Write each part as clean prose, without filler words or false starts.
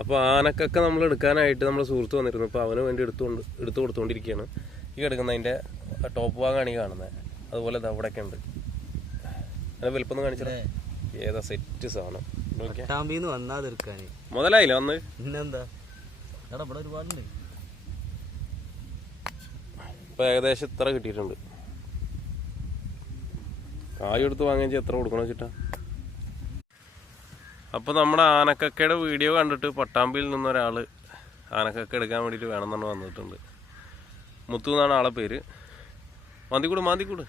അപ്പോൾ ആനക്കൊക്കെ നമ്മൾ എടുക്കാനായിട്ട് നമ്മൾ സുഹൃത്ത് വന്നിരുന്നു. അപ്പോൾ അവന് വേണ്ടി എടുത്തു കൊടുത്തുകൊണ്ടിരിക്കുകയാണ്. ഈ കിടക്കുന്നതിൻ്റെ ടോപ്പ് ഭാഗമാണ് ഈ കാണുന്നത്. അതുപോലെ ഇത് അവിടെയൊക്കെ ഉണ്ട്. അതിൻ്റെ വലുപ്പം കാണിച്ചാൽ ഏതാ സെറ്റ് സാധനം മുതലായില്ല വന്ന്. പിന്നെന്താ ഇവിടെ ഒരുപാടുണ്ട്. ഇപ്പം ഏകദേശം ഇത്ര കിട്ടിയിട്ടുണ്ട്. കായ് എടുത്ത് വാങ്ങിയാൽ എത്ര കൊടുക്കണം വെച്ചിട്ടാ. അപ്പോൾ നമ്മുടെ ആനക്കക്കയുടെ വീഡിയോ കണ്ടിട്ട് പട്ടാമ്പിയിൽ നിന്നൊരാൾ ആനക്കക്ക എടുക്കാൻ വേണ്ടിയിട്ട് വേണമെന്നാണ് വന്നിട്ടുണ്ട്. മുത്തു എന്നാണ് ആളെ പേര്. മാന്തിക്കൂട്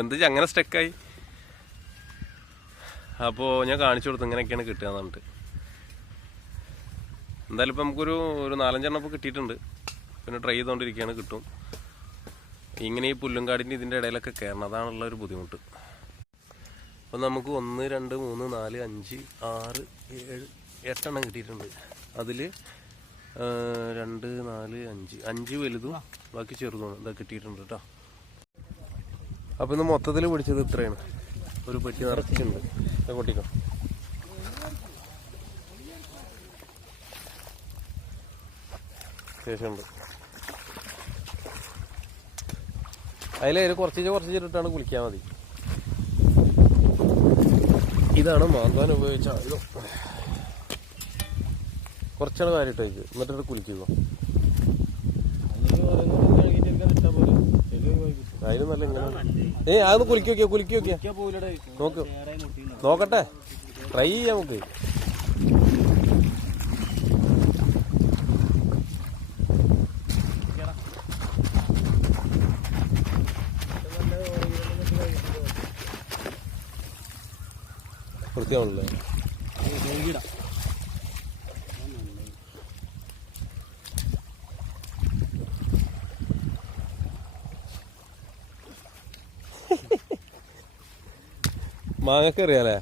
എന്ത് അങ്ങനെ സ്റ്റക്കായി. അപ്പോൾ ഞാൻ കാണിച്ചു കൊടുത്തു ഇങ്ങനെയൊക്കെയാണ് കിട്ടുക എന്ന് പറഞ്ഞിട്ട്. എന്തായാലും ഇപ്പം നമുക്കൊരു 4-5 ഇപ്പോൾ കിട്ടിയിട്ടുണ്ട്. പിന്നെ ട്രൈ ചെയ്തുകൊണ്ടിരിക്കുകയാണ്, കിട്ടും. ഇങ്ങനെ ഈ പുല്ലുംകാടിൻ്റെ ഇതിൻ്റെ ഇടയിലൊക്കെ കയറണം, അതാണുള്ള ഒരു ബുദ്ധിമുട്ട്. അപ്പം നമുക്ക് 1, 2, 3, 4, 5, 6, 7, 8 എണ്ണം കിട്ടിയിട്ടുണ്ട്. അതിൽ 2, 4, 5 വലുതും ബാക്കി ചെറുതുമാണ് ഇതൊക്കെ കിട്ടിയിട്ടുണ്ട് കേട്ടോ. അപ്പം ഇന്ന് മൊത്തത്തിൽ പിടിച്ചത് ഇത്രയാണ്. ഒരു പെട്ടി നിറച്ചിട്ടുണ്ട്. കൊട്ടിക്കോ. ശേഷമുണ്ട്. അതിൽ കുറച്ചിട്ടാണ് കുളിക്കാൻ മതി. ഇതാണ് മാന്താൻ ഉപയോഗിച്ച ആയുധം. കുറച്ചാണ് കാര്യമായിട്ട് വയ്ക്കുക, എന്നിട്ട് കുളിക്കുക. അതിന് നല്ല ഇങ്ങനെ അതൊന്ന് കുലുക്കി നോക്കിയാ നോക്കട്ടെ, ട്രൈ ചെയ്യാം നമുക്ക്. വൃത്തിയാണല്ലേ. മാങ്ങക്ക് അറിയാലേ.